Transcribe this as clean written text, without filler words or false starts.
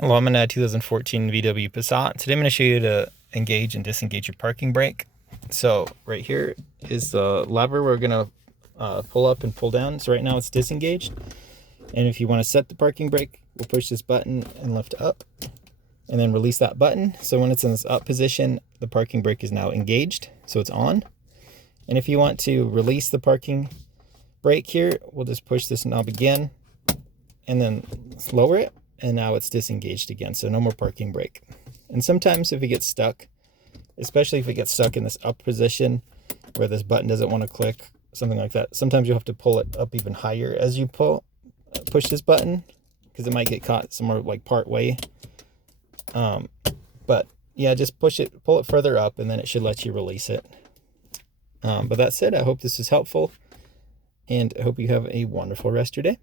Hello, I'm in a 2014 VW Passat. Today I'm going to show you to engage and disengage your parking brake. So right here is the lever we're going to pull up and pull down. So right now it's disengaged. And if you want to set the parking brake, we'll push this button and lift up and then release that button. So when it's in this up position, the parking brake is now engaged, so it's on. And if you want to release the parking brake here, we'll just push this knob again and then lower it. And now it's disengaged again, so no more parking brake. And sometimes if it gets stuck, especially if it gets stuck in this up position where this button doesn't want to click, something like that, sometimes you'll have to pull it up even higher as you push this button, because it might get caught somewhere like part way. But yeah, just pull it further up, and then it should let you release it. But that's it. I hope this is helpful, and I hope you have a wonderful rest of your day.